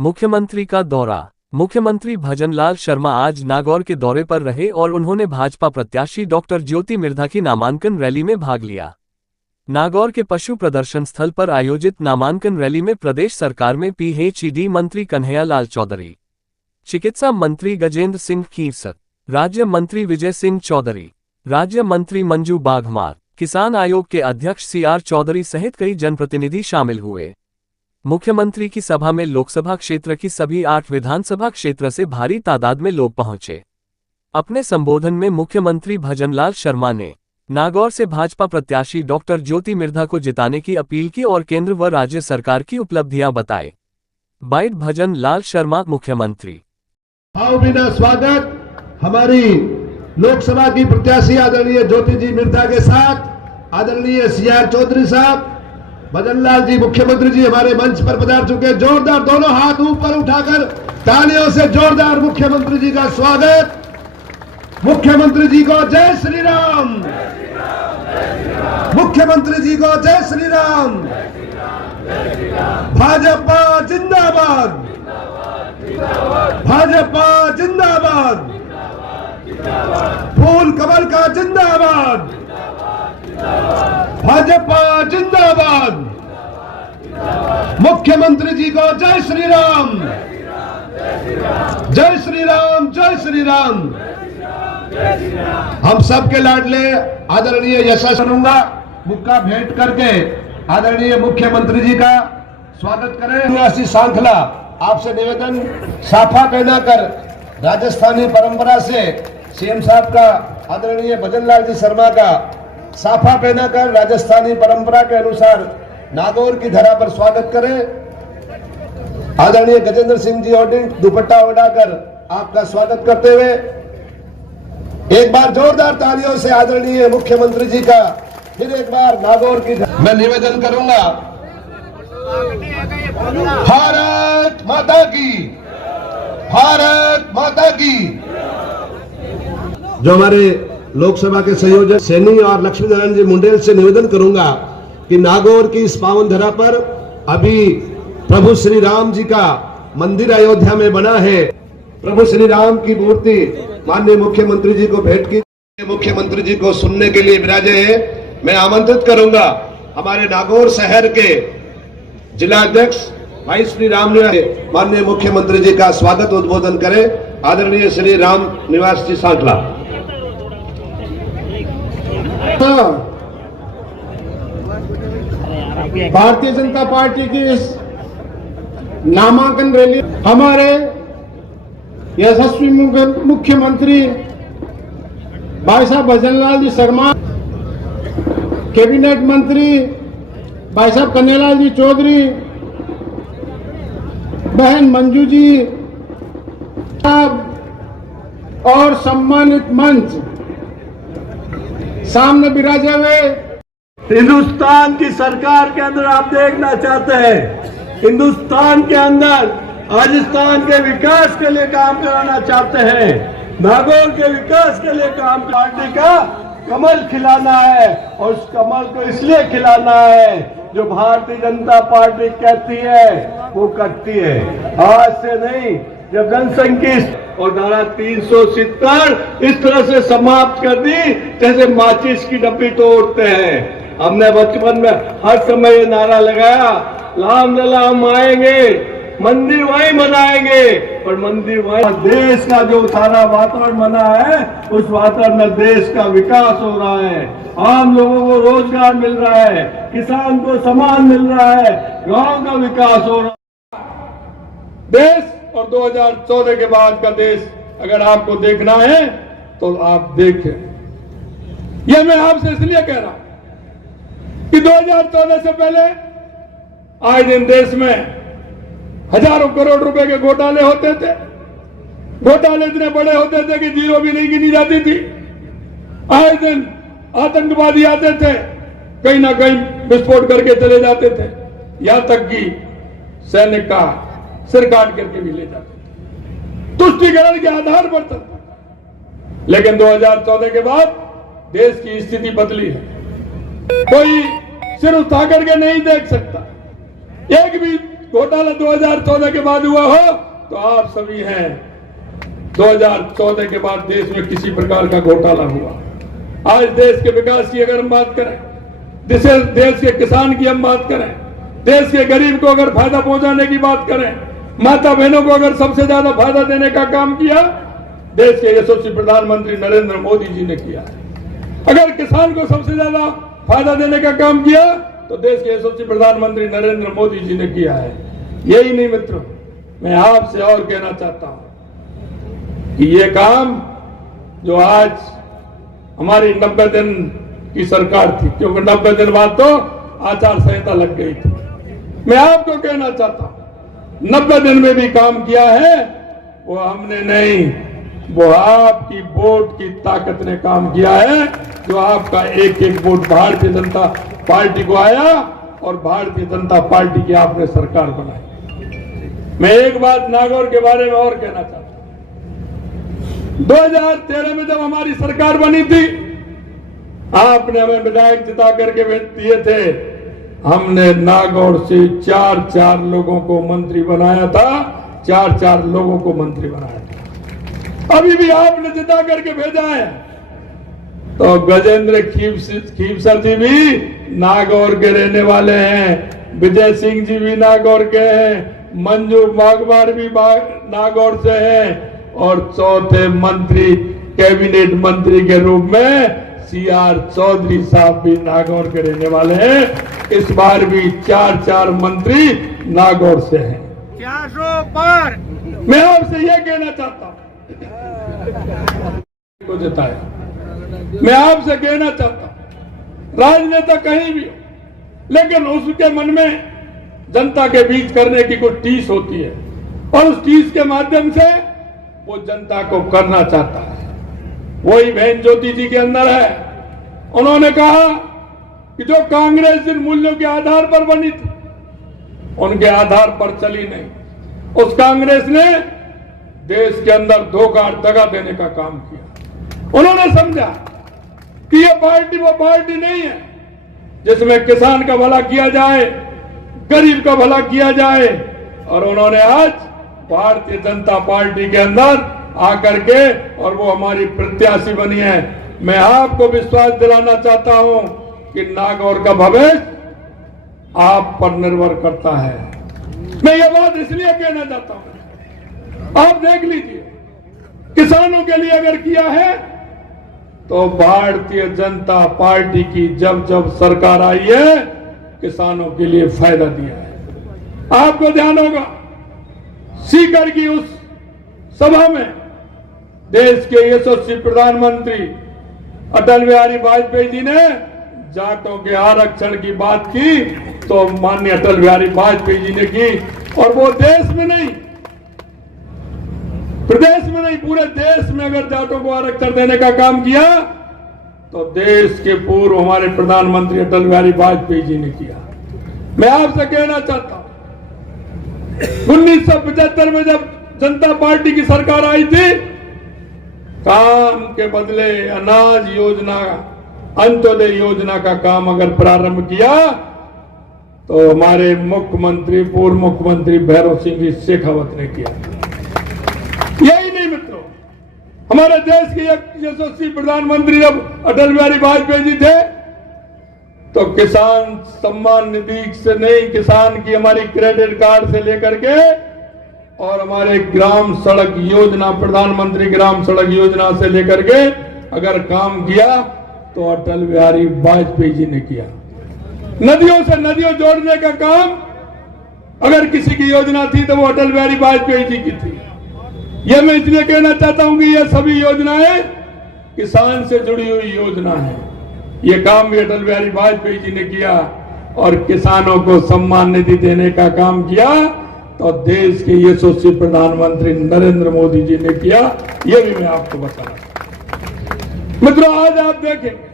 मुख्यमंत्री का दौरा। मुख्यमंत्री भजनलाल शर्मा आज नागौर के दौरे पर रहे और उन्होंने भाजपा प्रत्याशी डॉक्टर ज्योति मिर्धा की नामांकन रैली में भाग लिया। नागौर के पशु प्रदर्शन स्थल पर आयोजित नामांकन रैली में प्रदेश सरकार में पीएचईडी मंत्री कन्हैया लाल चौधरी, चिकित्सा मंत्री गजेंद्र सिंह खीरसर, राज्य मंत्री विजय सिंह चौधरी, राज्य मंत्री मंजू बाघमार, किसान आयोग के अध्यक्ष सीआर चौधरी सहित कई जनप्रतिनिधि शामिल हुए। मुख्यमंत्री की सभा में लोकसभा क्षेत्र की सभी 8 विधानसभा क्षेत्र से भारी तादाद में लोग पहुंचे। अपने संबोधन में मुख्यमंत्री भजनलाल शर्मा ने नागौर से भाजपा प्रत्याशी डॉक्टर ज्योति मिर्धा को जिताने की अपील की और केंद्र व राज्य सरकार की उपलब्धियां बताए। बाइट भजनलाल शर्मा, मुख्यमंत्री। भावभीना स्वागत हमारी लोकसभा की प्रत्याशी आदरणीय ज्योति जी मिर्धा के साथ आदरणीय सीआर चौधरी साहब, भजनलाल जी, मुख्यमंत्री जी हमारे मंच पर पधार चुके। जोरदार दोनों हाथ ऊपर उठाकर तालियों से जोरदार मुख्यमंत्री जी का स्वागत। मुख्यमंत्री जी को जय श्री राम, मुख्यमंत्री जी को जय श्री राम। भाजपा जिंदाबाद, भाजपा जिंदाबाद, फूल कमल का जिंदाबाद, भाजपा जिंदाबाद। मुख्यमंत्री जी को जय श्री राम, जय श्री राम, जय श्री राम। हम सबके लाडले आदरणीय यशस्वी करूंगा मुक्का भेंट करके आदरणीय मुख्यमंत्री जी का स्वागत करें। निवासी सांखला, आपसे निवेदन, साफा पहनाकर राजस्थानी परंपरा से सीएम साहब का आदरणीय भजनलाल जी शर्मा का साफा पहनाकर राजस्थानी परंपरा के अनुसार नागौर की धरा पर स्वागत करें। आदरणीय गजेंद्र सिंह जी ऑडिट दुपट्टा ओढ़ाकर आपका स्वागत करते हुए एक बार जोरदार तालियों से आदरणीय मुख्यमंत्री जी का फिर एक बार नागौर की मैं निवेदन करूंगा। भारत माता की, भारत माता की। जो हमारे लोकसभा के संयोजक सैनी और लक्ष्मी नारायण जी मुंडेल से निवेदन करूंगा कि नागौर की इस पावन धरा पर अभी प्रभु श्री राम जी का मंदिर अयोध्या में बना है। प्रभु श्री राम की मूर्ति माननीय मुख्यमंत्री जी को भेंट की। मुख्यमंत्री जी को सुनने के लिए विराजे हैं। मैं आमंत्रित करूंगा हमारे नागौर शहर के जिला अध्यक्ष भाई श्री राम निवास माननीय मुख्यमंत्री जी का स्वागत उद्बोधन करें। आदरणीय श्री राम निवास जी सांखला। भारतीय जनता पार्टी की इस नामांकन रैली हमारे यशस्वी मुख्यमंत्री भाई साहब भजनलाल जी शर्मा, कैबिनेट मंत्री भाई साहब कन्हैयालाल जी चौधरी, बहन मंजू जी और सम्मानित मंच सामने विराजे हुए। हिंदुस्तान की सरकार के अंदर आप देखना चाहते हैं, हिंदुस्तान के अंदर राजस्थान के विकास के लिए काम कराना चाहते हैं, नागौर के विकास के लिए काम। पार्टी का कमल खिलाना है और उस कमल को इसलिए खिलाना है जो भारतीय जनता पार्टी कहती है वो करती है। आज से नहीं, जब जनसंख्या और धारा 370 इस तरह से समाप्त कर दी जैसे माचिस की डब्बी तोड़ते हैं। हमने बचपन में हर समय ये नारा लगाया, राम लला हम आएंगे, मंदिर वहीं बनाएंगे, और मंदिर वहीं। देश का जो सारा वातावरण बना है उस वातावरण में देश का विकास हो रहा है, आम लोगों को रोजगार मिल रहा है, किसान को सामान मिल रहा है, गांव का विकास हो रहा है। देश और 2014 के बाद का देश अगर आपको देखना है तो आप देखें। यह मैं आपसे इसलिए कह रहा हूं कि 2014 से पहले आए दिन देश में हजारों करोड़ रुपए के घोटाले होते थे। घोटाले इतने बड़े होते थे कि जीरो भी नहीं गिनी जाती थी। आए दिन आतंकवादी आते थे, कहीं ना कहीं विस्फोट करके चले जाते थे, यहां तक कि सैनिक का सिर काट करके भी ले जाते थे, तुष्टिकरण के आधार पर तक। लेकिन 2014 के बाद देश की स्थिति बदली है। कोई सिर उठा करके नहीं देख सकता, एक भी घोटाला 2014 के बाद हुआ हो तो आप सभी हैं। 2014 के बाद देश में किसी प्रकार का घोटाला हुआ। आज देश के विकास की अगर हम बात करें, देश के किसान की हम बात करें, देश के गरीब को अगर फायदा पहुंचाने की बात करें, माता बहनों को अगर सबसे ज्यादा फायदा देने का काम किया, देश के यशस्वी प्रधानमंत्री नरेंद्र मोदी जी ने किया। अगर किसान को सबसे ज्यादा फायदा देने का काम किया तो देश के यशस्वी प्रधानमंत्री नरेंद्र मोदी जी ने किया है। यही नहीं मित्रों, मैं आपसे और कहना चाहता हूं कि ये काम जो आज हमारी 90 दिन की सरकार थी, क्योंकि 90 दिन बाद तो आचार संहिता लग गई थी, मैं आपको कहना चाहता हूं 90 दिन में भी काम किया है वो हमने नहीं, वो आपकी वोट की ताकत ने काम किया है। जो आपका एक एक वोट भारतीय जनता पार्टी को आया और भारतीय जनता पार्टी की आपने सरकार बनाई। मैं एक बात नागौर के बारे में और कहना चाहता हूं। 2013 में जब हमारी सरकार बनी थी, आपने हमें विधायक जिता करके दिए थे। हमने नागौर से 4 लोगों को मंत्री बनाया था, 4 लोगों को मंत्री बनाया था। अभी भी आपने जिता करके भेजा है। तो गजेंद्र खीवसर जी भी नागौर के रहने वाले हैं, विजय सिंह जी भी नागौर के हैं, मंजू बागवार भी नागौर से हैं, और चौथे मंत्री कैबिनेट मंत्री के रूप में CR चौधरी साहब भी नागौर के रहने वाले हैं। इस बार भी 4 मंत्री नागौर से हैं। 400 पार। मैं आपसे यह कहना चाहता हूं को जिताया। मैं आपसे कहना चाहता हूं, राजनेता कहीं भी हो, लेकिन उसके मन में जनता के बीच करने की कोई टीस होती है, और उस टीस के माध्यम से वो जनता को करना चाहता है। वही बहन ज्योति जी के अंदर है। उन्होंने कहा कि जो कांग्रेस जिन मूल्यों के आधार पर बनी थी, उनके आधार पर चली नहीं। उस कांग्रेस ने देश के अंदर धोखा और दगा देने का काम किया। उन्होंने समझा कि यह पार्टी वो पार्टी नहीं है जिसमें किसान का भला किया जाए, गरीब का भला किया जाए। और उन्होंने आज भारतीय जनता पार्टी के अंदर आकर के और वो हमारी प्रत्याशी बनी है। मैं आपको विश्वास दिलाना चाहता हूं कि नागौर का भविष्य आप पर निर्भर करता है। मैं ये बात इसलिए कहना चाहता हूं, आप देख लीजिए, किसानों के लिए अगर किया है तो भारतीय जनता पार्टी की जब जब सरकार आई है, किसानों के लिए फायदा दिया है। आपको ध्यान होगा, सीकर की उस सभा में देश के यशस्वी प्रधानमंत्री अटल बिहारी वाजपेयी जी ने जाटों के आरक्षण की बात की, तो माननीय अटल बिहारी वाजपेयी जी ने की। और वो देश में नहीं, प्रदेश में नहीं, पूरे देश में अगर जाटों को आरक्षण देने का काम किया तो देश के पूर्व हमारे प्रधानमंत्री अटल बिहारी वाजपेयी जी ने किया। मैं आपसे कहना चाहता हूं, 1975 में जब जनता पार्टी की सरकार आई थी, काम के बदले अनाज योजना, अंत्योदय योजना का काम अगर प्रारंभ किया तो हमारे मुख्यमंत्री, पूर्व मुख्यमंत्री भैरव सिंह जी शेखावत ने किया। यही नहीं मित्रों, हमारे देश के यशस्वी प्रधानमंत्री जब अटल बिहारी वाजपेयी जी थे तो किसान सम्मान निधि से नहीं, किसान की हमारी क्रेडिट कार्ड से लेकर के और हमारे ग्राम सड़क योजना, प्रधानमंत्री ग्राम सड़क योजना से लेकर के अगर काम किया तो अटल बिहारी वाजपेयी जी ने किया। नदियों से नदियों जोड़ने का काम अगर किसी की योजना थी तो वो अटल बिहारी वाजपेयी जी की थी। यह मैं इसलिए कहना चाहता हूं कि यह सभी योजनाएं किसान से जुड़ी हुई योजना है। ये काम भी अटल बिहारी वाजपेयी जी ने किया और किसानों को सम्मान निधि देने का काम किया तो देश के यशस्वी प्रधानमंत्री नरेंद्र मोदी जी ने किया। यह भी मैं आपको बताना। मित्रों, आज आप देखें